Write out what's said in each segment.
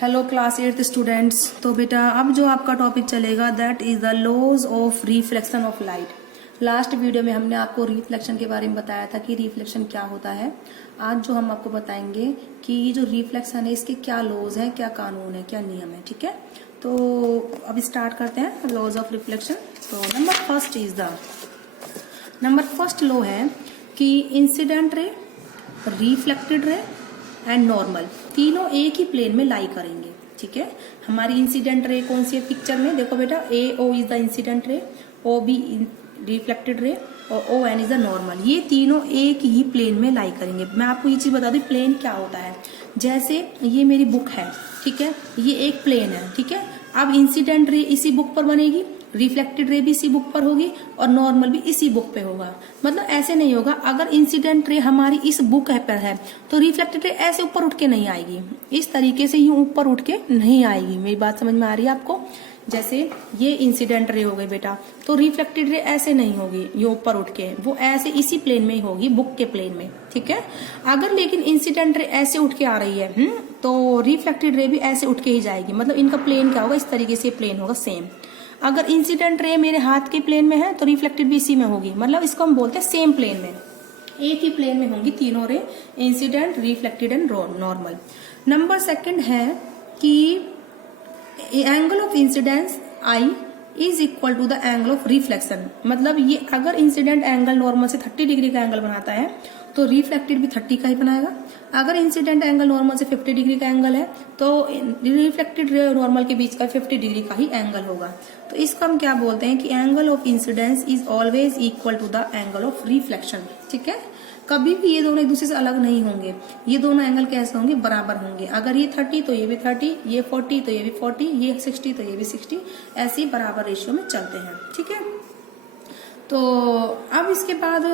Hello class 8 students. तो बेटा अब जो आपका टॉपिक चलेगा that is the laws of reflection of light. Last video में हमने आपको रिफ्लेक्शन के बारे में बताया था कि रिफ्लेक्शन क्या होता है। आज जो हम आपको बताएंगे कि ये जो रिफ्लेक्शन है इसके क्या लॉज है, क्या कानून है, क्या नियम है। ठीक है, तो अब स्टार्ट करते हैं लॉज ऑफ रिफ्लेक्शन। तो नंबर फर्स्ट लॉ है कि इंसिडेंट रे, रिफ्लेक्टेड रे एंड नॉर्मल तीनों एक ही प्लेन में लाई करेंगे। ठीक है, हमारी इंसिडेंट रे कौन सी है पिक्चर में, देखो बेटा A O is the incident ray, O B reflected ray और O N is the normal. ये तीनों एक ही प्लेन में लाई करेंगे। मैं आपको ये चीज बता दूं प्लेन क्या होता है। जैसे ये मेरी बुक है, ठीक है, ये एक प्लेन है। ठीक है, अब इंसिडेंट रे इसी बुक पर बनेगी, रिफ्लेक्टेड रे भी इसी बुक पर होगी और नॉर्मल भी इसी बुक पे होगा। मतलब ऐसे नहीं होगा, अगर इंसिडेंट रे हमारी इस बुक पर है तो रिफ्लेक्टेड रे ऐसे ऊपर उठ के नहीं आएगी, इस तरीके से यूं ऊपर उठ के नहीं आएगी। मेरी बात समझ में आ रही है आपको। जैसे ये इंसिडेंट रे हो गई बेटा, तो रिफ्लेक्टेड रे ऐसे नहीं होगी ये ऊपर उठ के, वो ऐसे इसी प्लेन में ही होगी, बुक के प्लेन में। ठीक है, अगर लेकिन इंसिडेंट रे ऐसे उठ के आ रही है तो रिफ्लेक्टेड रे भी ऐसे उठ के ही जाएगी। मतलब इनका प्लेन क्या होगा, इस तरीके से प्लेन होगा सेम। अगर इंसिडेंट रे मेरे हाथ के प्लेन में है तो रिफ्लेक्टेड भी इसी में होगी। मतलब इसको हम बोलते हैं सेम प्लेन में, एक ही प्लेन में होंगी तीनों ray, incident, reflected and normal. Number second है कि angle of incidence I is equal to the angle of reflection. मतलब ये अगर इंसिडेंट एंगल नॉर्मल से 30 डिग्री का एंगल बनाता है तो रिफ्लेक्टेड भी 30 का ही बनाएगा। अगर इंसिडेंट एंगल नॉर्मल से 50 डिग्री का एंगल है तो रिफ्लेक्टेड नॉर्मल के बीच का 50 डिग्री का ही एंगल होगा। तो इसको हम क्या बोलते हैं कि angle of incidence is always equal to the angle of reflection. ठीक है, कभी भी ये दोनों एक दूसरे से अलग नहीं होंगे, ये दोनों एंगल कैसे होंगे, बराबर होंगे। अगर ये 30 तो ये भी 30, ये 40 तो ये भी 40, ये 60 तो ये भी 60, ऐसे ही बराबर रेशियो में चलते हैं। ठीक है, तो अब इसके बाद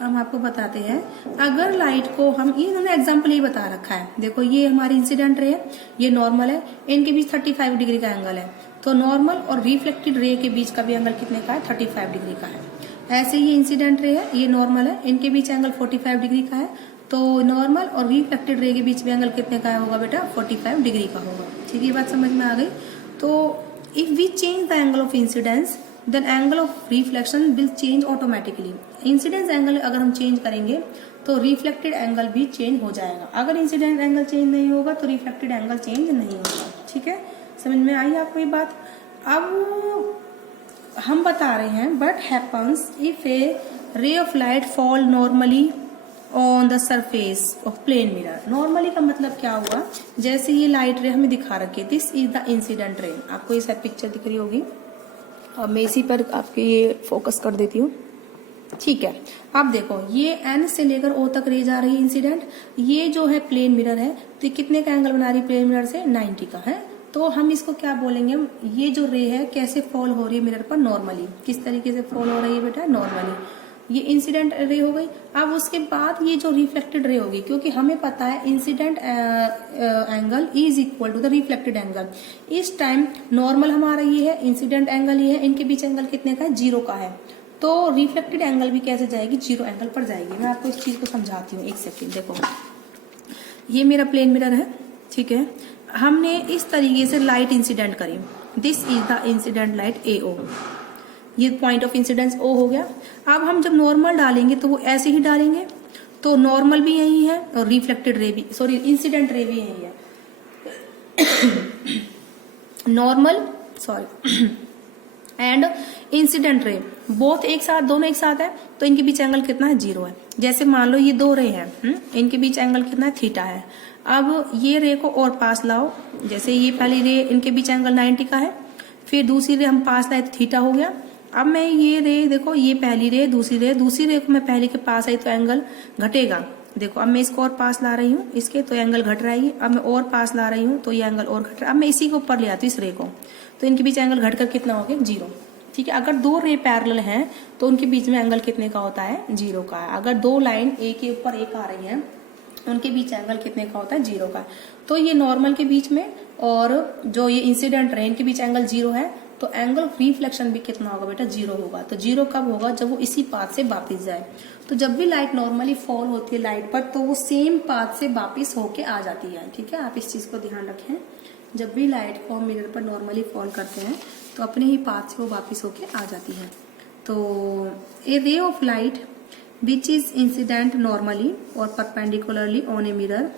हम आपको बताते हैं, अगर लाइट को हम, ये इन्होंने एग्जाम्पल ही बता रखा है, देखो ये हमारी इंसिडेंट रे है, ये नॉर्मल है, इनके बीच 35 डिग्री का एंगल है, तो नॉर्मल और रिफ्लेक्टेड रे के बीच का भी एंगल कितने का है, 35 डिग्री का है। ऐसे ये इंसिडेंट रे है, ये नॉर्मल है, इनके बीच एंगल 45 डिग्री का है, तो नॉर्मल और रिफ्लेक्टेड रे के बीच में एंगल कितने का होगा बेटा, 45 डिग्री का होगा। ठीक है, ये बात समझ में आ गई। तो if we change the angle of incidence then angle of reflection will change automatically. Incidence angle अगर हम चेंज करेंगे तो रिफ्लेक्टेड एंगल भी चेंज हो जाएगा। अगर इंसिडेंट एंगल चेंज नहीं होगा तो रिफ्लेक्टेड एंगल चेंज नहीं होगा। ठीक है, समझ में आई आपको ये बात। अब हम बता रहे हैं what happens if a ray of light fall normally on the surface of plane mirror. Normally का मतलब क्या हुआ, जैसे ये लाइट रे हमें दिखा रखी है, दिस इज द इंसिडेंट रे, आपको ये सब पिक्चर दिख रही होगी और मैं इसी पर आपके ये फोकस कर देती हूँ। ठीक है, अब देखो ये एन से लेकर ओ तक रे जा रही है इंसिडेंट, ये जो है प्लेन मिरर है, तो कितने का एंगल बना रही है प्लेन मिरर से, 90 का है। तो हम इसको क्या बोलेंगे, ये जो रे है कैसे फॉल हो रही है मिरर पर, नॉर्मली। किस तरीके से फॉल हो रही है बेटा, नॉर्मली। ये इंसिडेंट रे हो गई। अब उसके बाद ये जो रिफ्लेक्टेड रे होगी, क्योंकि हमें पता है incident angle is equal to the reflected angle. इस टाइम नॉर्मल हमारा ये है, इंसिडेंट एंगल ये है, इनके बीच एंगल कितने का है, 0 का है, तो रिफ्लेक्टेड एंगल भी कैसे जाएगी, 0 एंगल पर जाएगी। मैं आपको इस चीज को समझाती हूँ, एक सेकेंड। देखो ये मेरा प्लेन मिरर है, ठीक है, हमने इस तरीके से लाइट इंसिडेंट करी, this is the incident light A O, ये पॉइंट ऑफ इंसिडेंस ओ हो गया। अब हम जब नॉर्मल डालेंगे तो वो ऐसे ही डालेंगे, तो नॉर्मल भी यही है और रिफ्लेक्टेड रे भी, सॉरी इंसिडेंट रे भी यही है, normal sorry and incident ray both एक साथ, दोनों एक साथ है, तो इनके बीच एंगल कितना है, 0 है। जैसे मान लो ये 2 रे हैं, इनके बीच एंगल कितना है, थीटा है। अब ये रे को और पास लाओ, जैसे ये पहली रे, इनके बीच एंगल 90 का है, फिर दूसरी रे हम पास लाए तो थीटा हो गया। अब मैं ये रे, देखो ये पहली रे, दूसरी रे को मैं पहले के पास आई तो एंगल घटेगा। देखो अब मैं इसको और पास ला रही हूँ इसके, तो एंगल घट रहा है। अब मैं और पास ला रही हूँ तो ये एंगल और घट रहा है। अब मैं इसी के ऊपर ले आती हूँ इस रे को, तो इनके बीच एंगल घटकर कितना हो गया, 0। ठीक है, अगर 2 रे पैरेलल हैं तो उनके बीच में एंगल कितने का होता है, 0 का है। अगर 2 लाइन एक के ऊपर एक आ रही है उनके बीच एंगल कितने का होता है, 0 का। तो ये नॉर्मल के बीच में और जो ये इंसिडेंट रे, इनके बीच एंगल 0 है, तो एंगल ऑफ रिफ्लेक्शन भी कितना होगा बेटा, 0 होगा। तो 0 कब होगा, जब वो इसी पाथ से वापिस जाए। तो जब भी लाइट नॉर्मली फॉल होती है लाइट पर, तो वो सेम पाथ से वापिस होके आ जाती है। ठीक है, आप इस चीज को ध्यान रखें। जब भी लाइट को हम मिरर पर नॉर्मली फॉल करते हैं तो अपने ही पाथ से वो वापिस होके आ जाती है। तो A ray of light which is incident normally और perpendicularly on a mirror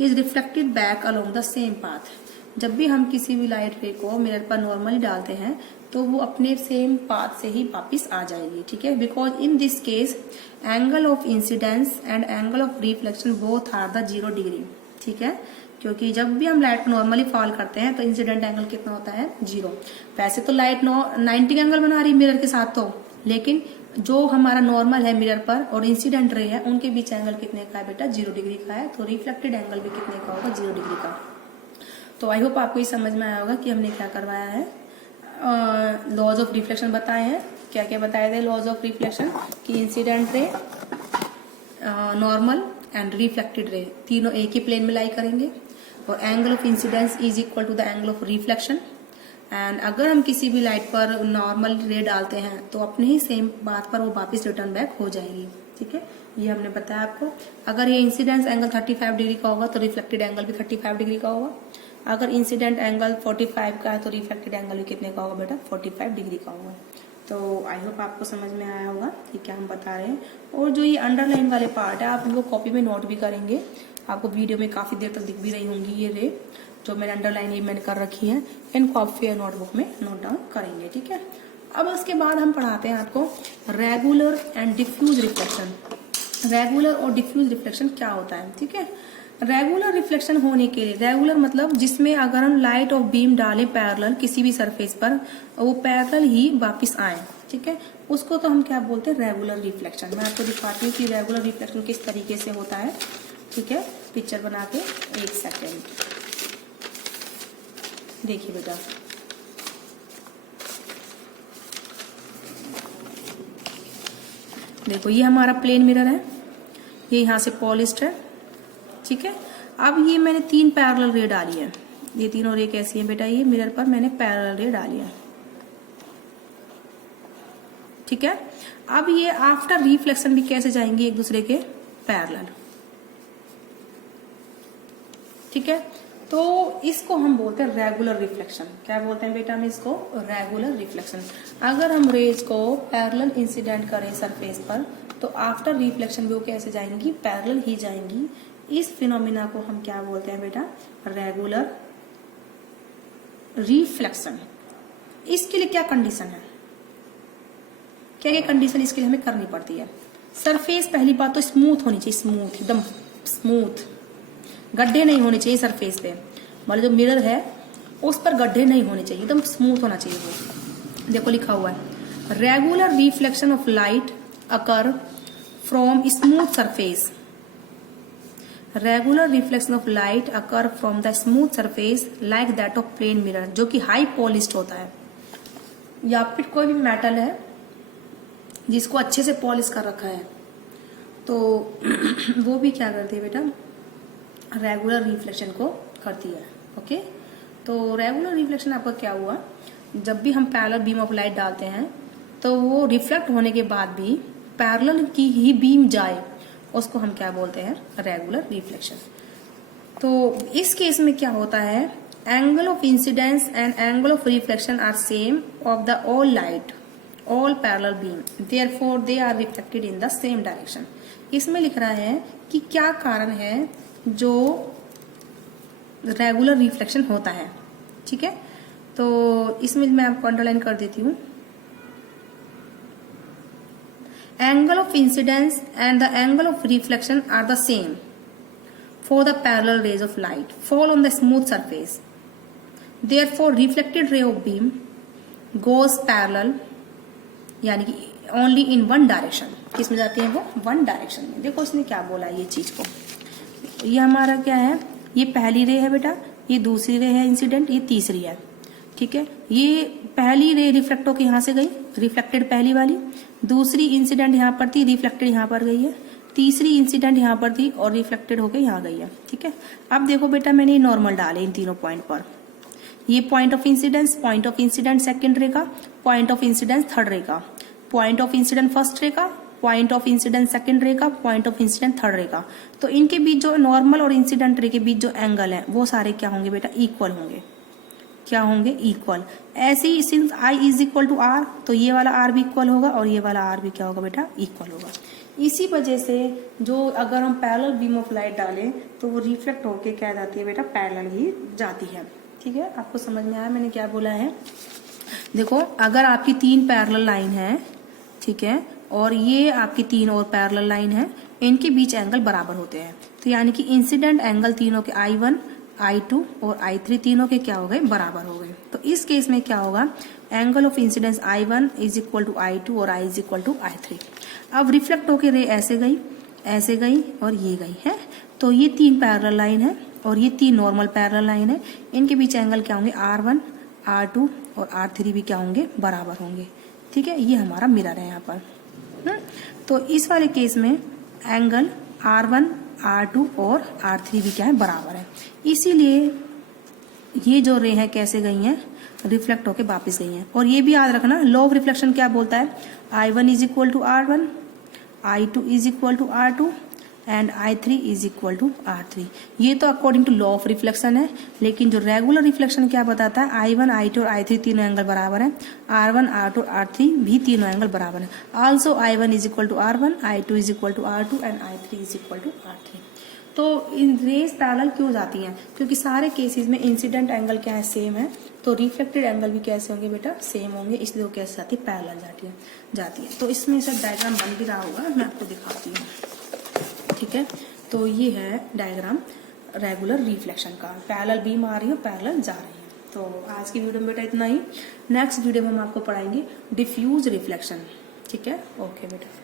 is reflected back along the same path. जब भी हम किसी भी लाइट रे को मिरर पर नॉर्मली डालते हैं तो वो अपने सेम पाथ से ही वापिस आ जाएगी। ठीक है, because in this case angle of incidence and angle of reflection both are the 0 degree. ठीक है, क्योंकि जब भी हम लाइट को नॉर्मली फॉल करते हैं तो इंसिडेंट एंगल कितना होता है, 0। वैसे तो लाइट 90 एंगल बना रही है मिरर के साथ, तो लेकिन जो हमारा नॉर्मल है मिरर पर और इंसिडेंट रे है उनके बीच एंगल कितने का है बेटा, 0 डिग्री का है। तो रिफ्लेक्टेड एंगल भी कितने का होगा, 0 डिग्री का। तो आई होप आपको ये समझ में आया होगा कि हमने क्या करवाया है। लॉज ऑफ रिफ्लेक्शन बताए हैं। क्या क्या बताए थे लॉज ऑफ रिफ्लेक्शन, कि incident ray, normal and reflected ray तीनों एक ही प्लेन में लाई करेंगे, और angle of incidence is equal to the angle of reflection. And अगर हम किसी भी लाइट पर नॉर्मल रे डालते हैं तो अपने ही सेम बात पर वो वापस रिटर्न बैक हो जाएगी। ठीक है, ये हमने बताया आपको। अगर ये इंसिडेंस एंगल 35 डिग्री का होगा तो रिफ्लेक्टेड एंगल भी 35 डिग्री का होगा। अगर इंसिडेंट एंगल 45 का है तो रिफ्लेक्टेड एंगल भी कितने का होगा बेटा, 45 डिग्री का होगा। तो आई होप आपको समझ में आया होगा कि क्या हम बता रहे हैं। और जो ये अंडरलाइन वाले पार्ट है आप इनको कॉपी में नोट भी करेंगे। आपको वीडियो में काफी देर तक दिख भी रही होंगी ये रे जो मैंने अंडरलाइन ये मैंने कर रखी है, इनको आप फिर नोटबुक में नोट डाउन करेंगे। ठीक है, अब उसके बाद हम पढ़ाते हैं आपको regular and diffuse reflection. Regular और डिफ्यूज रिफ्लेक्शन क्या होता है। ठीक है, रेगुलर रिफ्लेक्शन होने के लिए, रेगुलर मतलब जिसमें अगर हम लाइट और बीम डालें पैरेलल किसी भी सरफेस पर, वो पैरेलल ही वापिस आए। ठीक है, उसको तो हम क्या बोलते हैं, रेगुलर रिफ्लेक्शन। मैं आपको दिखाती हूँ कि रेगुलर रिफ्लेक्शन किस तरीके से होता है। ठीक है, पिक्चर बना के 1 सेकेंड देखिए बेटा। देखो ये हमारा प्लेन मिरर है, ये यहाँ से पॉलिश्ड है। ठीक है, अब ये मैंने 3 पैरेलल रे डाली है। ये तीनों रे कैसी है बेटा, ये मिरर पर मैंने पैरेलल रे डाली है। ठीक है, अब ये आफ्टर रिफ्लेक्शन भी कैसे जाएंगी एक दूसरे के पैरेलल। ठीक है, तो इसको हम बोलते हैं रेगुलर रिफ्लेक्शन। क्या बोलते हैं बेटा हम इसको, रेगुलर रिफ्लेक्शन। अगर हम रेज को पैरेलल इंसिडेंट करें सरफेस पर तो आफ्टर रिफ्लेक्शन भी वो कैसे जाएंगी, पैरेलल ही जाएंगी। इस फिनोमिना को हम क्या बोलते हैं बेटा, रेगुलर रिफ्लेक्शन। इसके लिए क्या कंडीशन है, क्या क्या कंडीशन इसके लिए हमें करनी पड़ती है। सरफेस पहली बात तो स्मूथ होनी चाहिए, स्मूथ, एकदम स्मूथ, गड्ढे नहीं होने चाहिए सरफेस पे। मतलब जो मिरर है उस पर गड्ढे नहीं होने चाहिए, एकदम स्मूथ होना चाहिए वो। देखो लिखा हुआ है regular reflection of light occur from smooth surface. Regular reflection of light occur from the smooth surface like that of plane mirror, जो कि हाई पॉलिश्ड होता है, या फिर कोई भी मेटल है जिसको अच्छे से पॉलिश कर रखा है, तो वो भी क्या करती है बेटा, रेगुलर रिफ्लेक्शन को करती है। ओके, तो रेगुलर रिफ्लेक्शन आपका क्या हुआ, जब भी हम पैरेलल बीम ऑफ लाइट डालते हैं तो वो रिफ्लेक्ट होने के बाद भी पैरेलल की ही बीम जाए, उसको हम क्या बोलते हैं, रेगुलर रिफ्लेक्शन। तो इस केस में क्या होता है, angle of incidence and angle of reflection are same of the all light all parallel beam, therefore they are reflected in the same direction. इसमें लिख रहा है कि क्या कारण है जो रेगुलर रिफ्लेक्शन होता है। ठीक है, तो इसमें मैं आपको अंडरलाइन कर देती हूँ। Angle of incidence and the angle of reflection are the same for the parallel rays of light fall on the smooth surface, therefore reflected ray of beam goes parallel, यानी कि ओनली इन वन डायरेक्शन। किसमें जाती है वो, one direction में। देखो इसने क्या बोला ये चीज को, ये हमारा क्या है, ये पहली रे है बेटा, ये दूसरी रे है इंसिडेंट, ये तीसरी है। ठीक है, ये पहली रे रिफ्लेक्ट होकर यहाँ से गई, रिफ्लेक्टेड पहली वाली, दूसरी इंसिडेंट यहाँ पर थी, रिफ्लेक्टेड यहाँ पर गई है, तीसरी इंसिडेंट यहाँ पर थी और रिफ्लेक्टेड होकर यहाँ गई है। ठीक है, अब देखो बेटा मैंने नॉर्मल डाले इन तीनों पॉइंट पर, ये पॉइंट ऑफ इंसिडेंट सेकंड रे का, पॉइंट ऑफ इंसिडेंट थर्ड रे का, point of incident first ray का, पॉइंट ऑफ इंसिडेंट सेकंड रे का, पॉइंट ऑफ इंसिडेंट थर्ड रे का। तो इनके बीच जो नॉर्मल और इंसिडेंट रे के बीच जो एंगल है वो सारे क्या होंगे बेटा, इक्वल होंगे। क्या होंगे, इक्वल। ऐसे ही since I is equal to R, तो ये वाला आर भी इक्वल होगा और ये वाला आर भी क्या होगा बेटा, इक्वल होगा। इसी वजह से जो अगर हम पैरेलल बीम ऑफ लाइट डालें तो वो रिफ्लेक्ट होके क्या जाती है बेटा, पैरेलल ही जाती है। ठीक है, आपको समझ में आया मैंने क्या बोला है। देखो अगर आपकी 3 पैरेलल लाइन है, ठीक है, और ये आपकी 3 और पैरेलल लाइन है, इनके बीच एंगल बराबर होते हैं, तो यानी कि इंसिडेंट एंगल तीनों के I1, I2 और I3 तीनों के क्या हो गए, बराबर हो गए। तो इस केस में क्या होगा, angle of incidence I1 is equal to I2 और I is equal to I3। अब रिफ्लेक्ट होके रे ऐसे गई और ये गई है, तो ये 3 पैरेलल लाइन है और ये 3 नॉर्मल पैरेलल लाइन है, इनके बीच एंगल क्या होंगे, R1, R2 और R3 भी क्या होंगे, बराबर होंगे। ठीक है, ये हमारा मिरर है यहाँ पर। तो इस वाले केस में एंगल R1, R2 और R3 भी क्या है, बराबर है। इसीलिए ये जो रे है कैसे गई हैं, रिफ्लेक्ट होके वापस गई हैं। और ये भी याद रखना, लॉ ऑफ रिफ्लेक्शन क्या बोलता है, I1 is equal to R1, I2 is equal to R2 and I3 is equal to R3। ये तो according to law of reflection है, लेकिन जो रेगुलर रिफ्लेक्शन क्या बताता है, I1, I2 और I3 तीनों एंगल बराबर है, R1, R2 और R3 भी तीनों एंगल बराबर है। Also I1 is equal to R1, I2 is equal to R2 and I3 is equal to R3। तो इन रेज पैरेलल क्यों जाती हैं, क्योंकि सारे केसेस में इंसिडेंट एंगल क्या है, सेम है, तो रिफ्लेक्टेड एंगल भी कैसे होंगे बेटा, सेम होंगे, इसलिए वो कैसे जाती है, पैरेलल जाती है। तो इसमें सब डायग्राम बन भी रहा होगा, मैं आपको दिखाती हूँ। ठीक है, तो ये है डायग्राम रेगुलर रिफ्लेक्शन का, पैरेलल बीम आ रही है, पैरेलल जा रही है। तो आज की वीडियो में बेटा इतना ही। नेक्स्ट वीडियो में हम आपको पढ़ाएंगे डिफ्यूज रिफ्लेक्शन। ठीक है, ओके बेटा।